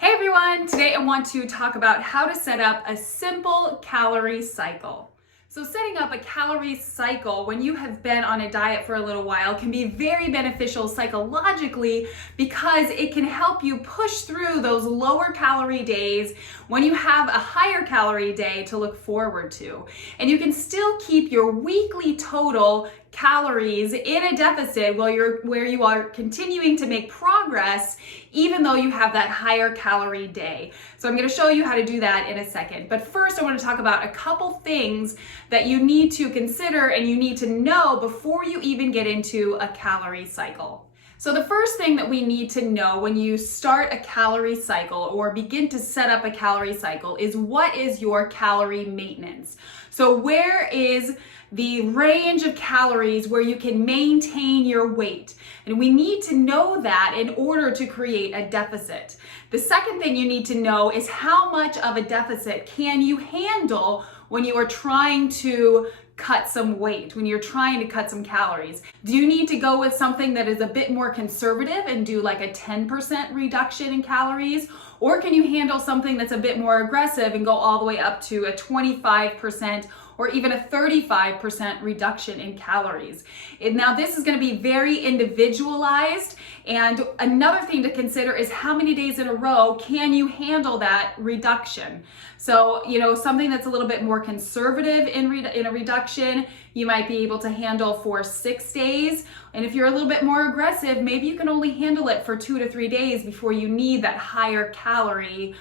Hey everyone, today I want to talk about how to set up a simple calorie cycle. So setting up a calorie cycle when you have been on a diet for a little while can be very beneficial psychologically because it can help you push through those lower calorie days when you have a higher calorie day to look forward to. And you can still keep your weekly total calories in a deficit where you are continuing to make progress even though you have that higher calorie day. So I'm going to show you how to do that in a second. But first I want to talk about a couple things that you need to consider and you need to know before you even get into a calorie cycle. So the first thing that we need to know when you start a calorie cycle or begin to set up a calorie cycle is what is your calorie maintenance. So where is the range of calories where you can maintain your weight? And we need to know that in order to create a deficit. The second thing you need to know is how much of a deficit can you handle when you are trying to cut some weight, when you're trying to cut some calories. Do you need to go with something that is a bit more conservative and do like a 10% reduction in calories? Or can you handle something that's a bit more aggressive and go all the way up to a 25% or even a 35% reduction in calories? Now this is going to be very individualized, and another thing to consider is how many days in a row can you handle that reduction. So, something that's a little bit more conservative in a reduction, you might be able to handle for 6 days. And if you're a little bit more aggressive, maybe you can only handle it for 2 to 3 days before you need that higher calorie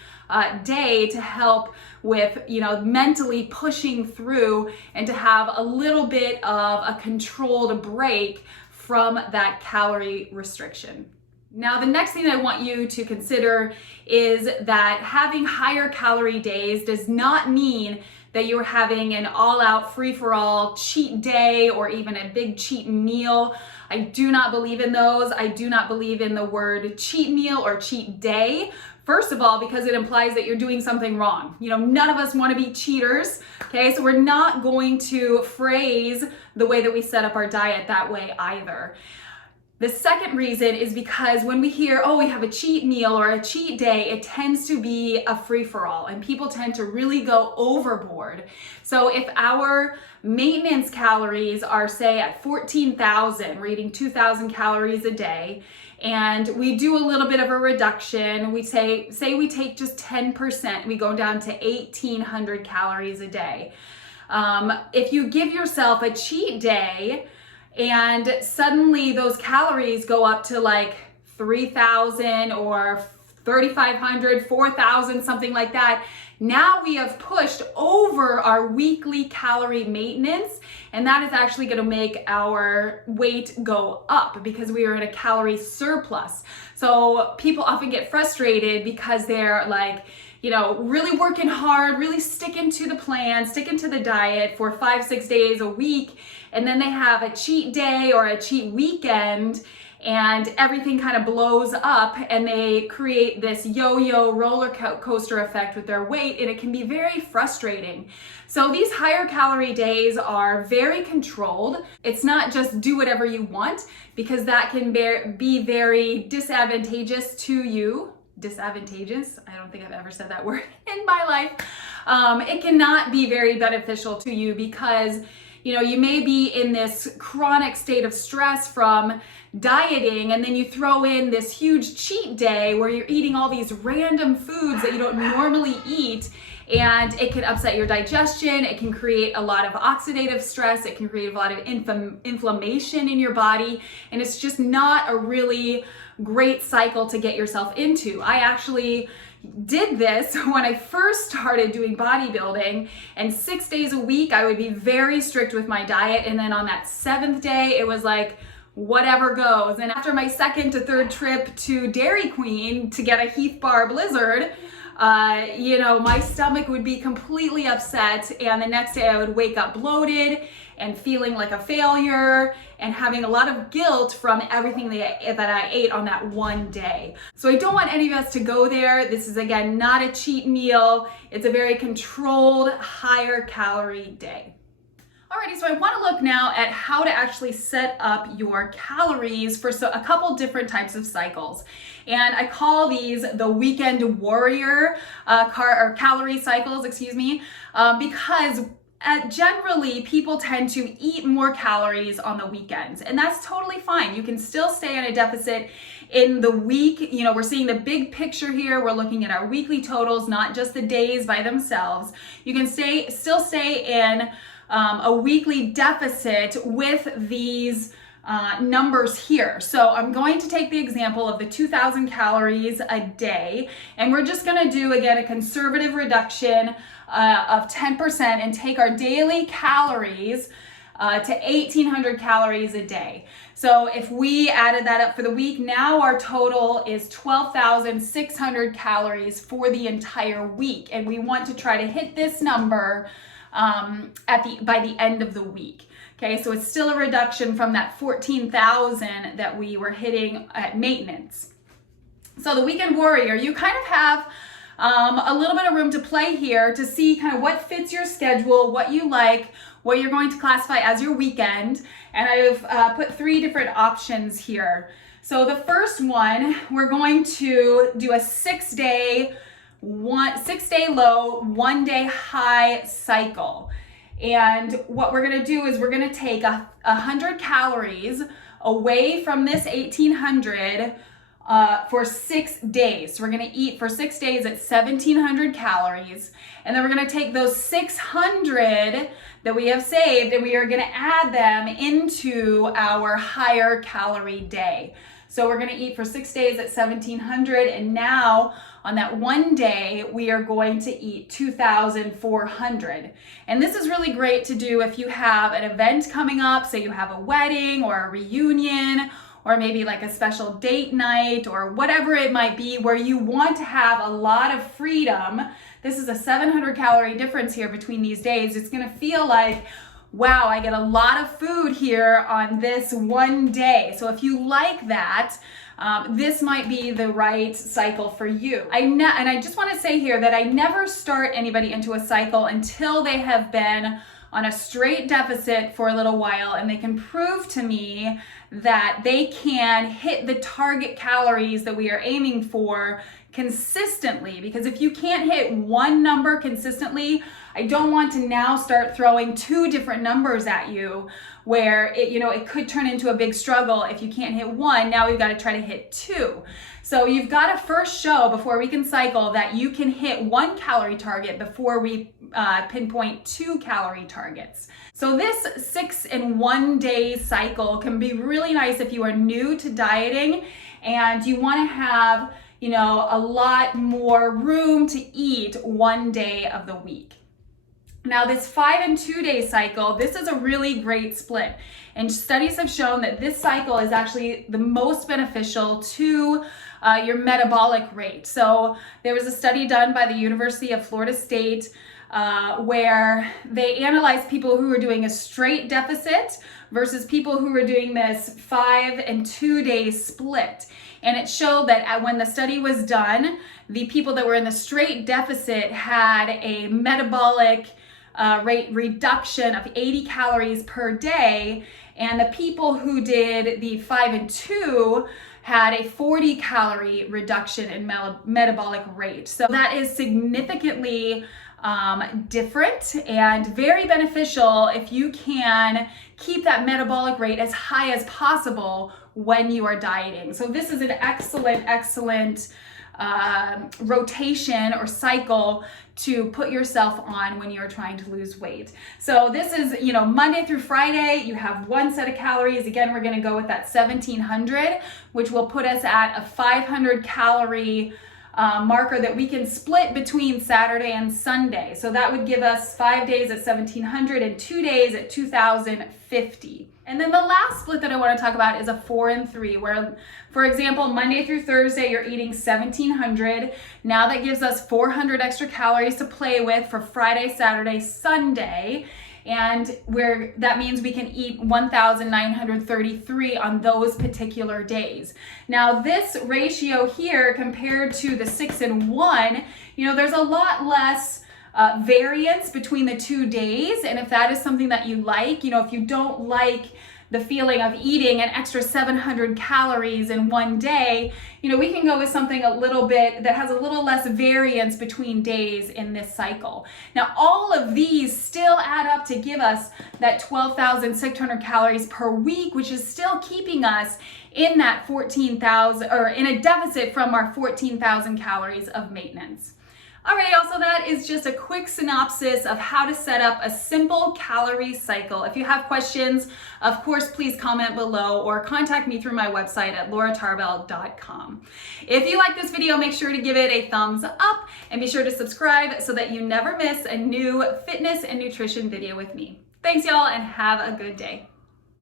day to help with, mentally pushing through and to have a little bit of a controlled break from that calorie restriction. Now, the next thing I want you to consider is that having higher calorie days does not mean that you're having an all-out free-for-all cheat day or even a big cheat meal. I do not believe in those. I do not believe in the word cheat meal or cheat day. First of all, because it implies that you're doing something wrong. None of us want to be cheaters, okay? So we're not going to phrase the way that we set up our diet that way either. The second reason is because when we hear, we have a cheat meal or a cheat day, it tends to be a free-for-all and people tend to really go overboard. So if our maintenance calories are, say, at 14,000, we're eating 2,000 calories a day, and we do a little bit of a reduction, we say we take just 10%, we go down to 1,800 calories a day. If you give yourself a cheat day, and suddenly those calories go up to like 3,000 or 3,500, 4,000, something like that. Now we have pushed over our weekly calorie maintenance, and that is actually going to make our weight go up because we are in a calorie surplus. So people often get frustrated because they're like, really working hard, really sticking to the plan, sticking to the diet for 5-6 days a week. And then they have a cheat day or a cheat weekend and everything kind of blows up and they create this yo-yo roller coaster effect with their weight, and it can be very frustrating. So these higher calorie days are very controlled. It's not just do whatever you want, because that can be very disadvantageous to you. Disadvantageous. I don't think I've ever said that word in my life. It cannot be very beneficial to you because you may be in this chronic state of stress from dieting, and then you throw in this huge cheat day where you're eating all these random foods that you don't normally eat, and it can upset your digestion. It can create a lot of oxidative stress. It can create a lot of inflammation in your body, and it's just not a really great cycle to get yourself into. I actually did this when I first started doing bodybuilding, and 6 days a week I would be very strict with my diet, and then on that 7th day it was like whatever goes. And after my 2nd to 3rd trip to Dairy Queen to get a Heath Bar Blizzard, my stomach would be completely upset, and the next day I would wake up bloated and feeling like a failure and having a lot of guilt from everything that I ate on that one day. So I don't want any of us to go there. This is, again, not a cheat meal. It's a very controlled, higher calorie day. Alrighty, so I want to look now at how to actually set up your calories for a couple different types of cycles. And I call these the weekend warrior calorie cycles, because generally people tend to eat more calories on the weekends, and that's totally fine. You can still stay in a deficit in the week. We're seeing the big picture here. We're looking at our weekly totals, not just the days by themselves. You can still stay in a weekly deficit with these numbers here. So I'm going to take the example of the 2,000 calories a day, and we're just going to do, again, a conservative reduction of 10% and take our daily calories to 1,800 calories a day. So if we added that up for the week, now our total is 12,600 calories for the entire week, and we want to try to hit this number by the end of the week. Okay, so it's still a reduction from that 14,000 that we were hitting at maintenance. So the weekend warrior, you kind of have a little bit of room to play here to see kind of what fits your schedule, what you like, what you're going to classify as your weekend. And I've put 3 different options here. So the first one, we're going to do a 6-day low, 1-day high cycle. And what we're going to do is we're going to take 100 calories away from this 1,800 for 6 days. So we're going to eat for 6 days at 1,700 calories. And then we're going to take those 600 that we have saved and we are going to add them into our higher calorie day. So we're going to eat for 6 days at 1,700, and now on that one day, we are going to eat 2,400. And this is really great to do if you have an event coming up, say you have a wedding or a reunion, or maybe like a special date night or whatever it might be, where you want to have a lot of freedom. This is a 700 calorie difference here between these days. It's going to feel like, wow, I get a lot of food here on this one day. So if you like that, this might be the right cycle for you. And I just want to say here that I never start anybody into a cycle until they have been on a straight deficit for a little while and they can prove to me that they can hit the target calories that we are aiming for consistently. Because if you can't hit one number consistently, I don't want to now start throwing 2 different numbers at you where it could turn into a big struggle. If you can't hit one, now we've got to try to hit 2. So you've got to first show, before we can cycle, that you can hit 1 calorie target before we pinpoint 2 calorie targets. So this 6 and 1 day cycle can be really nice if you are new to dieting and you want to have a lot more room to eat one day of the week. Now this 5 and 2 day cycle, this is a really great split. And studies have shown that this cycle is actually the most beneficial to your metabolic rate. So there was a study done by the University of Florida State where they analyzed people who were doing a straight deficit versus people who were doing this 5 and 2 day split. And it showed that when the study was done, the people that were in the straight deficit had a metabolic rate reduction of 80 calories per day, and the people who did the 5 and 2 had a 40 calorie reduction in metabolic rate. So that is significantly different and very beneficial if you can keep that metabolic rate as high as possible when you are dieting. So this is an excellent rotation or cycle to put yourself on when you're trying to lose weight. So this is, Monday through Friday, you have 1 set of calories. Again, we're going to go with that 1,700, which will put us at a 500 calorie marker that we can split between Saturday and Sunday. So that would give us 5 days at 1,700 and 2 days at 2,050. And then the last split that I want to talk about is a 4 and 3, where, for example, Monday through Thursday, you're eating 1,700. Now that gives us 400 extra calories to play with for Friday, Saturday, Sunday. And that means we can eat 1,933 on those particular days. Now this ratio here compared to the 6 and 1, there's a lot less variance between the 2 days. And if that is something that you like, if you don't like the feeling of eating an extra 700 calories in one day, we can go with something a little bit that has a little less variance between days in this cycle. Now, all of these still add up to give us that 12,600 calories per week, which is still keeping us in that 14,000 or in a deficit from our 14,000 calories of maintenance. All right, y'all, so that is just a quick synopsis of how to set up a simple calorie cycle. If you have questions, of course, please comment below or contact me through my website at lauratarbell.com. If you like this video, make sure to give it a thumbs up and be sure to subscribe so that you never miss a new fitness and nutrition video with me. Thanks, y'all, and have a good day.